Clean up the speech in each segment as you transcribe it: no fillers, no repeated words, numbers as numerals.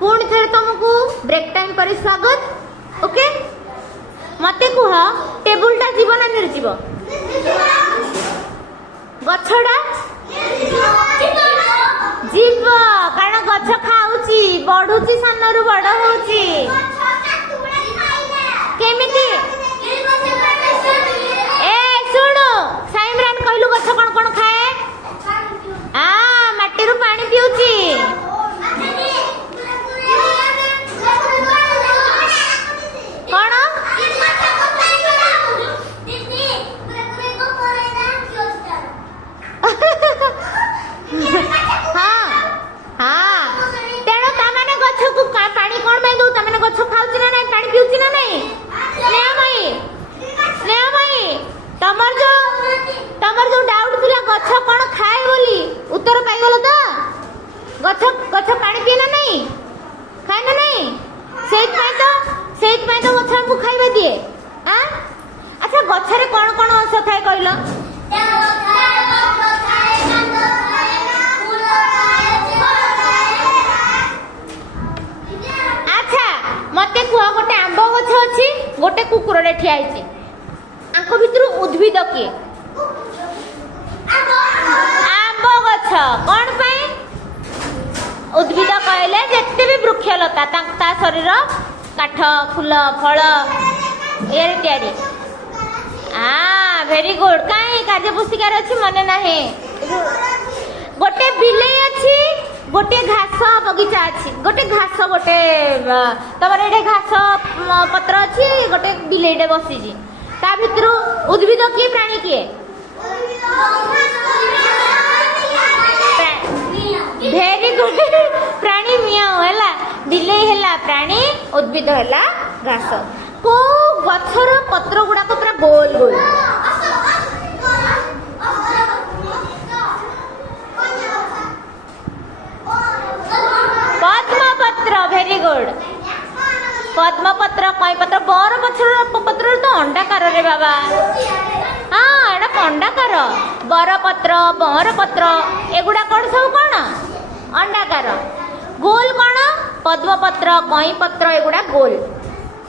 पुणी थे तुमको ब्रेक टाइम पर स्वागत। ओके मते कुह टेबुलटा जीव ना निर्जीव गछड़ा जीव कारण गछ खाऊची बढ़ुची सानरू बड़ होची केमिति ए सुनो साइमरान कहलु गछ कोन कोन खाए आ माटी रु पानी पिउची कोन हाँ हाँ तेणु तमाने गछ को पानी कोन में दउ तमाने गछ खाउची ना नहीं पानी पिउची ना नहीं स्नेह भाई तमर जो डाउट थिला गछ कोन खाए बोली उत्तर पाई गेलो तो गछ गछ पानी पिए ना नहीं खाए ना नहीं सेत में तो गछ को खाइबा दिए हां अच्छा गछ रे कोन कोन अंश थाए कहलो अच्छा मते कुआ गोटे आंब गछ अछि गोटे कुकुर रे ठिया आइछि आंको भितरु उद्भिद के आंब गछ कोन पई उद्भिद कहले जेते भी वृक्षलता ता शरीर काठ फूल फल एरे तयारी वेरी गुड काई काजे पुस्तिकार अछि मने नाही गोटे बिलेई अछि गोटे घास बगीचा अछि गोटे घास गोटे तमरे एडे घास पत्र अछि गोटे बिलेईडे बसिजी ता भितरु उद्भिद की प्राणी की वेरी गुड प्राणी मियाओ हैला बिलेई हैला प्राणी उद्भिद हैला घास को गछर पत्र गुडा को पूरा गोल गोल पद्मपत्र वेरी गुड पद्मपत्र कई पत्र बर पत्र तो अंडाकार रे बाबा हाँ एटा अंडाकार बरपत्र बरपत्र एगुड़ा कौन सब कौन अंडाकार गोल कौन पद्मपत्र कई पत्र एगुड़ा गोल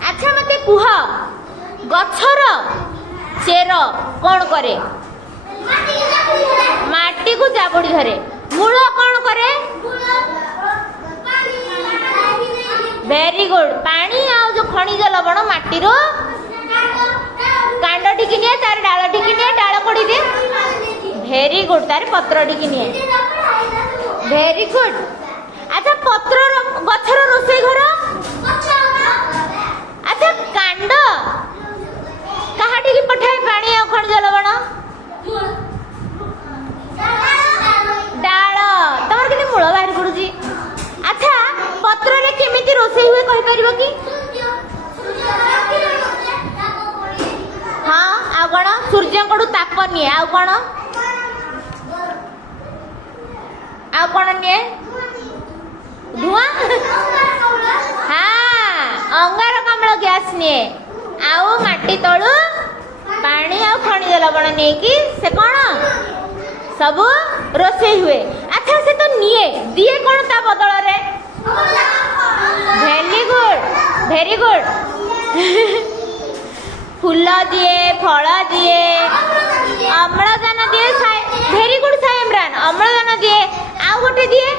अच्छा मते कुह गछर चेर कौन करे माटी को जाबुड़ी धरे मूल कौन करे वेरी गुड पानी आ जो खनिज लवण माटी रो कांड टिकी निए तार डाल टिकी निए डाल पड़ी दे वेरी गुड तार पत्र टिकी निए वेरी गुड अच्छा पत्र गछर रोसई घर अच्छा कांड कहा टिकी पठाए पानी आ खनिज लवण डाल तमर किने मूल बाहर पड़ुजी अच्छा पत्र रे केमिति रोसई हुए कहि परिबो की हाँ आ कोन सूर्य कोडू ताप निए आ कोन निए धुआं हाँ अंगारकाम्ल गैस निए आउ माटी तळु पानी आ खनिज लवण निए कि से कोन सब रोसई हुए अच्छा से तो निए दिए कोन ता बदल रे वेरी गुड फूल दिए फल दिए अम्लजान दिए वेरी गुड साइमरान अम्लजान दिए आ गोटे दिए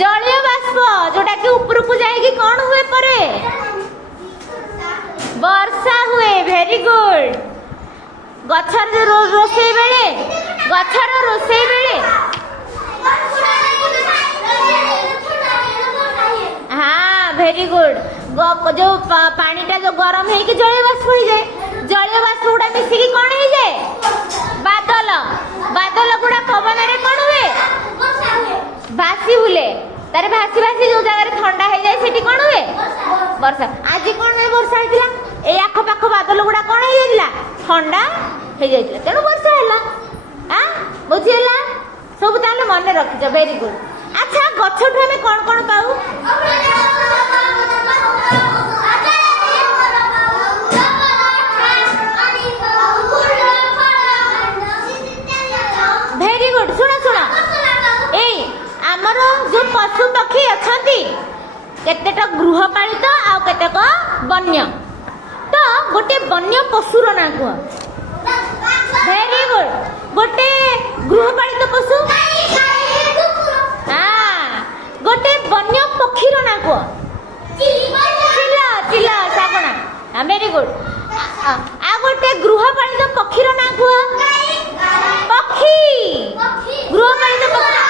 जलीय बाष्प जोटा कि ऊपर को जाएगी कौन हुए परे वर्षा हुए वेरी गुड गछर रोसई बेले गछर रोसई बेले हाँ वेरी गुड जो पानीटा जो गरम है कि जलीय बाष्प हो जाए जलीय बाष्प गुड़ा मिसिकी कौन हो जाए बादल बादल गुड़ा पवन रे कौन हुए भासी बुले तारे भासी भासी जो जगह ठंडा हो जाए सेठी कौन हुए वर्षा आज कौन वर्षा होइतिला ए आख पाख बादल गुड़ा कौन हो जाइतिला ठंडा हो जाइतिला तेणु वर्षा हैला हां बुझिला सब ताले मन रखिज वेरी गुड अच्छा गछठु हमें कौन कौन पाऊ वेरी गुड सुना सुना ए आम ଆମର ଯୋଉ ପଶୁ ପକ୍ଷୀ ଅଛନ୍ତି କେତେଟା ଗୃହପାଳିତ ଆଉ କେତେକ ବନ୍ୟ ତ ଗୋଟେ ବନ୍ୟ ପଶୁର ନାଁ କୁହ ଭେରି ଗୁଡ ଗୋଟେ ଗୃହପାଳିତ ପଶୁ ଗୋଟେ ବନ୍ୟ ପକ୍ଷୀର ନାଁ କୁହ ଚିଲ ଶାଗୁଣା ଭେରି ଗୁଡ ଆଉ ଗୋଟେ ଗୃହପାଳିତ ପକ୍ଷୀର ନାଁ କୁହ ପକ୍ଷୀ ଗୃହପାଳିତ ପକ୍ଷୀ